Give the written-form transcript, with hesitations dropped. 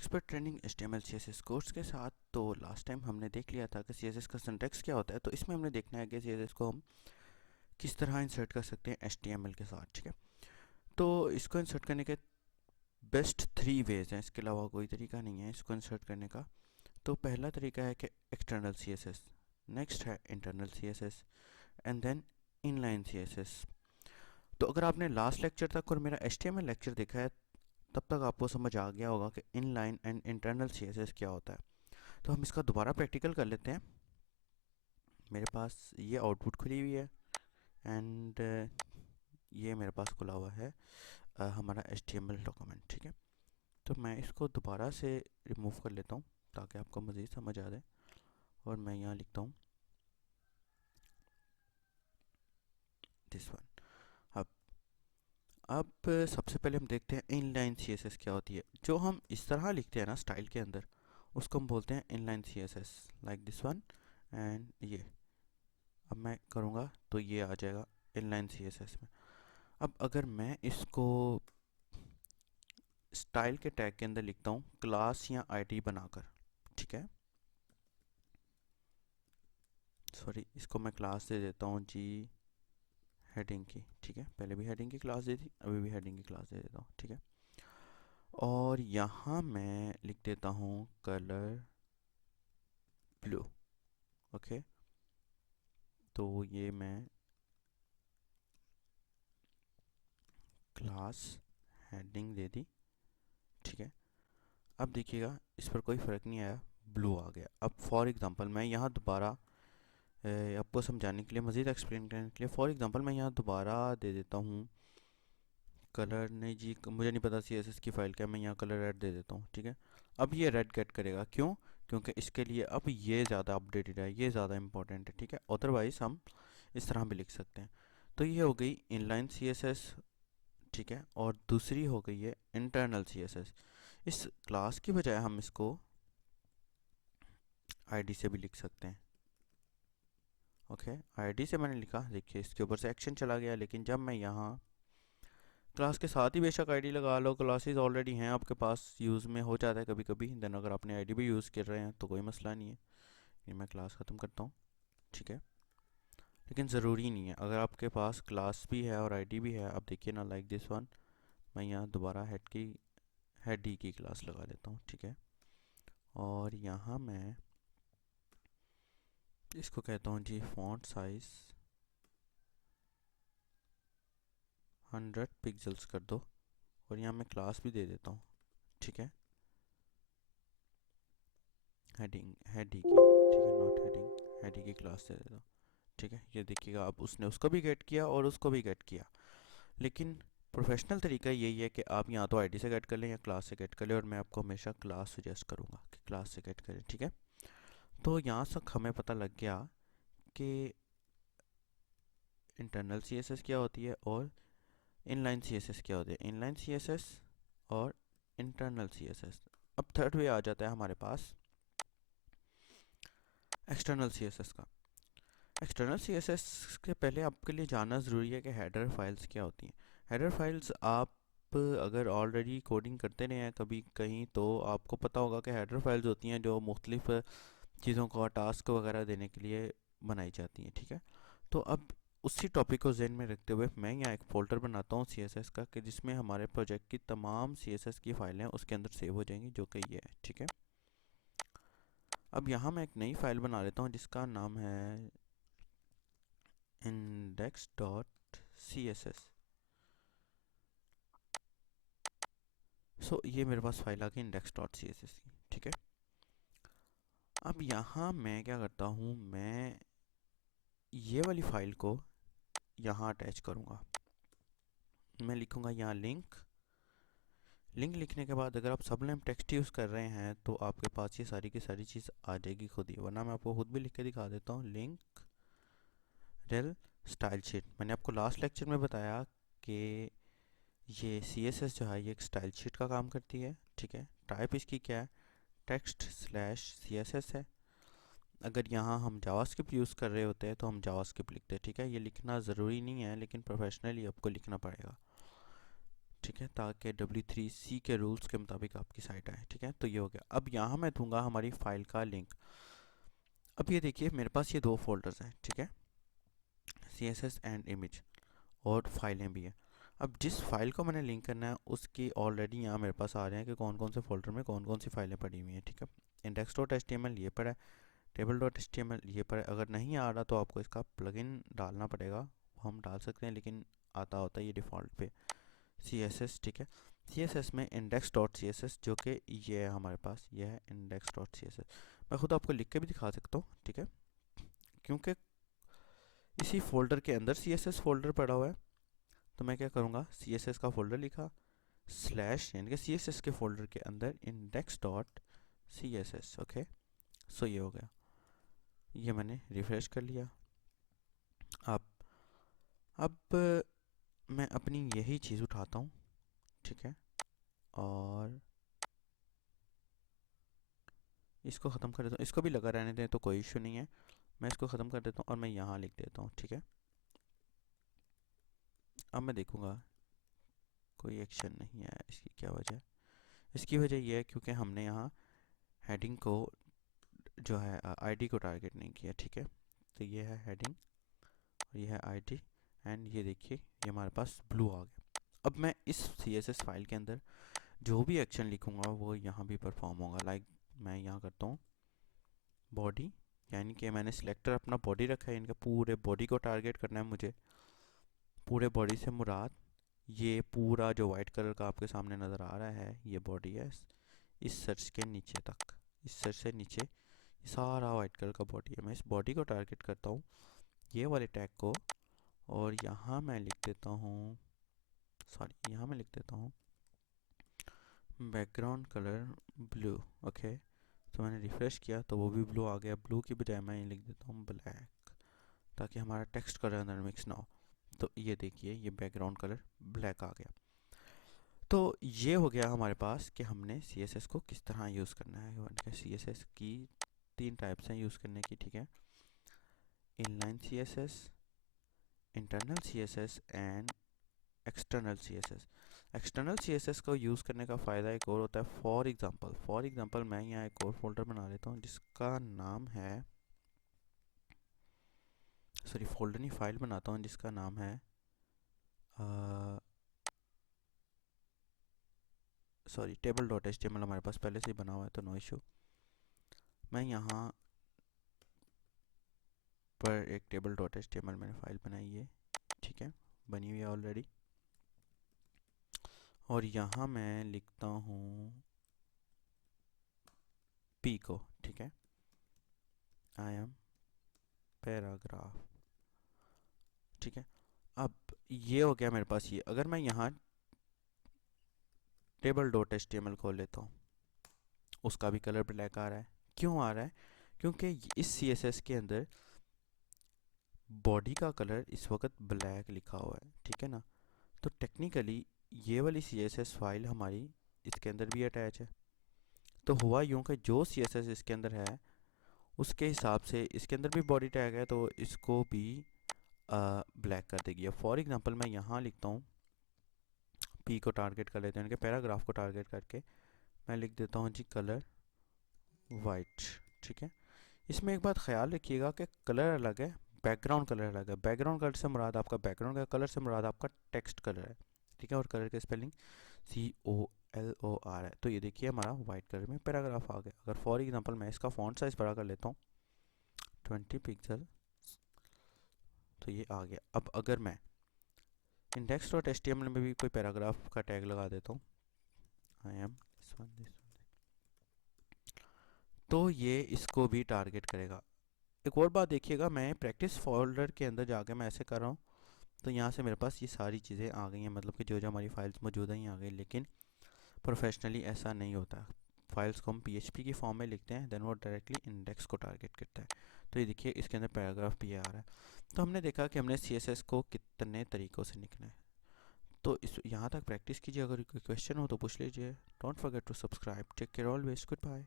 Expert training HTML CSS course के साथ। तो लास्ट टाइम हमने देख लिया था कि CSS का सिंटैक्स क्या होता है। तो इसमें हमने देखना है कि CSS को हम किस तरह इंसर्ट कर सकते हैं HTML के साथ। ठीक है, तो इसको इंसर्ट करने के बेस्ट 3 वेज हैं, इसके अलावा कोई तरीका नहीं है इसको इंसर्ट करने का। तो पहला तरीका है कि एक्सटर्नल CSS, नेक्स्ट है internal CSS and then inline CSS। तो अगर आपने लास्ट लेक्चर तक और मेरा HTML लेक्चर देखा है तब तक आपको समझ आ गया होगा कि इनलाइन एंड इंटरनल CSS क्या होता है। तो हम इसका दोबारा प्रैक्टिकल कर लेते हैं। मेरे पास ये आउटपुट खुली हुई है एंड ये मेरे पास खुला हुआ है हमारा HTML डॉक्यूमेंट। ठीक है, तो मैं इसको दोबारा से रिमूव कर लेता हूँ ताकि आपको मज़ीद समझ आ जाए। और मैं यहाँ लिखता हूँ दिस वन। अब अब सबसे पहले हम देखते हैं इनलाइन CSS क्या होती है। जो हम इस तरह लिखते हैं ना स्टाइल के अंदर, उसको हम बोलते हैं inline CSS, like this one. And ये अब मैं करूँगा तो ये आ जाएगा इनलाइन CSS में। अब अगर मैं इसको स्टाइल के टैग के अंदर लिखता हूँ क्लास या आईडी बनाकर, ठीक है, सॉरी इसको मैं क्लास दे देता हूँ जी हेडिंग की। ठीक है, पहले भी हेडिंग की क्लास दे दी, अभी भी हेडिंग की क्लास दे देता हूँ। ठीक है, और यहाँ मैं लिख देता हूँ कलर ब्लू। ओके, तो ये मैं क्लास हेडिंग दे दी। ठीक है, अब देखिएगा इस पर कोई फ़र्क नहीं आया, ब्लू आ गया। अब फॉर एग्ज़ाम्पल मैं यहाँ दोबारा आपको समझाने के लिए, मज़ीद एक्सप्लेन करने के लिए, फॉर एग्ज़ाम्पल मैं यहाँ दोबारा दे देता हूँ कलर। नहीं जी, मुझे नहीं पता CSS की फ़ाइल क्या है, मैं यहाँ कलर रेड दे देता हूँ। ठीक है, अब ये रेड गेट करेगा, क्यों? क्योंकि इसके लिए अब ये ज़्यादा अपडेटेड है, ये ज़्यादा इंपॉर्टेंट है। ठीक है, अदरवाइज़ हम इस तरह भी लिख सकते हैं। तो ये हो गई इनलाइन CSS। ठीक है, और दूसरी हो गई है इंटरनल CSS। इस क्लास की बजाय हम इसको आईडी से भी लिख सकते हैं। ओके, आईडी से मैंने लिखा, देखिए इसके ऊपर से एक्शन चला गया। लेकिन जब मैं यहाँ क्लास के साथ ही बेशक आईडी लगा लो, क्लासेस ऑलरेडी हैं आपके पास, यूज़ में हो जाता है कभी कभी। देन अगर आपने आईडी भी यूज़ कर रहे हैं तो कोई मसला नहीं है। ये मैं क्लास ख़त्म करता हूँ। ठीक है, लेकिन ज़रूरी नहीं है। अगर आपके पास क्लास भी है और आईडी भी है, अब देखिए ना, लाइक दिस वन, मैं यहाँ दोबारा हेड ही की क्लास लगा लेता हूँ। ठीक है, और यहाँ मैं इसको कहता हूँ जी फॉन्ट साइज़ 100 पिक्सल्स कर दो, और यहाँ मैं क्लास भी दे देता हूँ। ठीक है, हेड ही की, ठीक है, नॉट हेडिंग, हेड ही की क्लास दे देता हूँ। ठीक है, ये देखिएगा अब उसने उसको भी गेट किया और उसको भी गेट किया। लेकिन प्रोफेशनल तरीका यही है कि आप यहाँ तो आईडी से गेट कर लें या क्लास से गेट कर लें, और मैं आपको हमेशा क्लास सजेस्ट करूँगा कि क्लास से गेट करें। ठीक है, तो यहाँ तक हमें पता लग गया कि इंटरनल CSS क्या होती है और इनलाइन CSS क्या होती है। इनलाइन CSS और इंटरनल CSS। अब थर्ड वे आ जाता है हमारे पास एक्सटर्नल CSS का। एक्सटर्नल CSS के पहले आपके लिए जानना ज़रूरी है कि हेडर फाइल्स क्या होती हैं। हेडर फाइल्स आप अगर ऑलरेडी कोडिंग करते रहे हैं कभी कहीं, तो आपको पता होगा कि हेडर फाइल्स होती हैं जो मुख्तलिफ चीज़ों को टास्क वगैरह देने के लिए बनाई जाती हैं। ठीक है, तो अब उसी टॉपिक को जहन में रखते हुए मैं यहाँ एक फ़ोल्डर बनाता हूँ CSS का, कि जिसमें हमारे प्रोजेक्ट की तमाम CSS की फाइलें उसके अंदर सेव हो जाएंगी, जो कि ये है। ठीक है, अब यहाँ मैं एक नई फाइल बना लेता हूँ जिसका नाम है index.css। सो ये मेरे पास फाइल आ गई index.css की। ठीक है, अब यहाँ मैं क्या करता हूँ, मैं ये वाली फाइल को यहाँ अटैच करूँगा। मैं लिखूँगा यहाँ लिंक। लिंक लिखने के बाद अगर आप सबलाइन टेक्स्ट यूज़ कर रहे हैं तो आपके पास ये सारी की सारी चीज़ आ जाएगी खुद ही, वरना मैं आपको खुद भी लिख के दिखा देता हूँ। Link rail style sheet. मैंने आपको लास्ट लेक्चर में बताया कि ये CSS जो है ये एक स्टाइल शीट का काम करती है। ठीक है, टाइप इसकी क्या है, टेक्स्ट स्लैश CSS है। अगर यहाँ हम जावास्क्रिप्ट यूज़ कर रहे होते हैं तो हम जावास्क्रिप्ट लिखते हैं। ठीक है, ये लिखना ज़रूरी नहीं है लेकिन प्रोफेशनली आपको लिखना पड़ेगा। ठीक है, ताकि W3C के रूल्स के मुताबिक आपकी साइट आए। ठीक है, तो ये हो गया। अब यहाँ मैं दूंगा हमारी फ़ाइल का लिंक। अब ये देखिए मेरे पास ये दो फोल्डर्स हैं, ठीक है, CSS एंड इमेज, और फाइलें भी हैं। अब जिस फाइल को मैंने लिंक करना है उसकी ऑलरेडी यहाँ मेरे पास आ रहे हैं कि कौन कौन से फोल्डर में कौन कौन सी फाइलें पड़ी हुई हैं। ठीक है, index.html ये पड़ा है, table.html ये पड़ा है। अगर नहीं आ रहा तो आपको इसका प्लगइन डालना पड़ेगा, हम डाल सकते हैं, लेकिन आता होता है ये डिफ़ॉल्ट पे CSS। ठीक है, CSS में index.css जो कि ये है हमारे पास, ये है index.css। मैं खुद आपको लिख के भी दिखा सकता हूँ, ठीक है, क्योंकि इसी फोल्डर के अंदर CSS फोल्डर पड़ा हुआ है। तो मैं क्या करूँगा, CSS का फोल्डर लिखा, स्लैश यानी कि CSS के फोल्डर के अंदर index.css। ओके, सो ये हो गया, ये मैंने रिफ्रेश कर लिया। अब मैं अपनी यही चीज़ उठाता हूँ, ठीक है, और इसको ख़त्म कर देता हूँ। इसको भी लगा रहने दें तो कोई इशू नहीं है, मैं इसको ख़त्म कर देता हूँ और मैं यहाँ लिख देता हूँ। ठीक है, अब मैं देखूँगा कोई एक्शन नहीं आया। इसकी क्या वजह है? इसकी वजह यह है क्योंकि हमने यहाँ हेडिंग को जो है आईडी को टारगेट नहीं किया। ठीक है, तो ये है हेडिंग और ये है आईडी, एंड ये देखिए ये हमारे पास ब्लू आ गया। अब मैं इस CSS फाइल के अंदर जो भी एक्शन लिखूँगा वो यहाँ भी परफॉर्म होगा। लाइक मैं यहाँ करता हूँ बॉडी, यानी कि मैंने सिलेक्टर अपना बॉडी रखा है, इनका पूरे बॉडी को टारगेट करना है मुझे। पूरे बॉडी से मुराद ये पूरा जो वाइट कलर का आपके सामने नज़र आ रहा है ये बॉडी है, इस सर्च के नीचे तक, इस सर्च से नीचे सारा वाइट कलर का बॉडी है। मैं इस बॉडी को टारगेट करता हूँ, ये वाले टैग को, और यहाँ मैं लिख देता हूँ, सॉरी यहाँ मैं लिख देता हूँ बैकग्राउंड कलर ब्लू। ओके, तो मैंने रिफ़्रेश किया तो वो भी ब्लू आ गया। ब्लू की बजाय मैं ये लिख देता हूँ ब्लैक, ताकि हमारा टेक्स्ट कलर अंदर मिक्स ना हो। तो ये देखिए ये बैकग्राउंड कलर ब्लैक आ गया। तो ये हो गया हमारे पास कि हमने CSS को किस तरह यूज़ करना है। CSS की 3 टाइप्स हैं यूज़ करने की। ठीक है, inline CSS, internal CSS and external CSS। External CSS को यूज़ करने का फ़ायदा एक और होता है। फॉर एग्ज़ाम्पल मैं यहाँ एक और फोल्डर बना लेता हूँ जिसका नाम है, सॉरी फोल्डर नहीं, फाइल बनाता हूँ जिसका नाम है सॉरी table.html हमारे पास पहले से ही बना हुआ है, तो नो इशू। मैं यहाँ पर एक table.html मैंने फाइल बनाई है, ठीक है, बनी हुई है ऑलरेडी, और यहाँ मैं लिखता हूँ P को। ठीक है, आई एम पैराग्राफ। ठीक है, अब ये हो गया मेरे पास। ये अगर मैं यहाँ table.html खोल लेता हूँ, उसका भी कलर ब्लैक आ रहा है। क्यों आ रहा है? क्योंकि इस CSS के अंदर बॉडी का कलर इस वक्त ब्लैक लिखा हुआ है। ठीक है ना, तो टेक्निकली ये वाली CSS फाइल हमारी इसके अंदर भी अटैच है। तो हुआ यूँ कि जो CSS इसके अंदर है उसके हिसाब से इसके अंदर भी बॉडी टैग है, तो इसको भी ब्लैक कर देगी। अब फॉर एग्जांपल मैं यहाँ लिखता हूँ, P को टारगेट कर लेते हैं, उनके पैराग्राफ को टारगेट करके मैं लिख देता हूँ जी कलर वाइट। ठीक है, इसमें एक बात ख्याल रखिएगा कि कलर अलग है, बैकग्राउंड कलर अलग है। बैकग्राउंड कलर से मुराद आपका बैकग्राउंड का कलर से मुराद आपका टेक्स्ट कलर है। ठीक है, और कलर की स्पेलिंग COLOR है। तो ये देखिए हमारा वाइट कलर में पैराग्राफ आ गया। अगर फॉर एग्जांपल मैं इसका फॉन्ट साइज़ बड़ा कर लेता हूँ 20 पिक्सल, तो ये आ गया। अब अगर मैं index.html में भी कोई पैराग्राफ का टैग लगा देता हूँ, आई एम दिस, तो ये इसको भी टारगेट करेगा। एक और बात देखिएगा, मैं प्रैक्टिस फोल्डर के अंदर जाके मैं ऐसे कर रहा हूँ, तो यहाँ से मेरे पास ये सारी चीज़ें आ गई हैं, मतलब कि जो जो हमारी फाइल्स मौजूद हैं ये आ गई। लेकिन प्रोफेशनली ऐसा नहीं होता। फाइल्स को हम PHP की फॉर्म में लिखते हैं, देन वो डायरेक्टली इंडेक्स को टारगेट करता है। तो ये देखिए इसके अंदर पैराग्राफ भी आ रहा है। तो हमने देखा कि हमने CSS को कितने तरीक़ों से लिखना है। तो इस यहाँ तक प्रैक्टिस कीजिए। अगर कोई क्वेश्चन हो तो पूछ लीजिए। Don't forget to subscribe. Take care always. Good bye.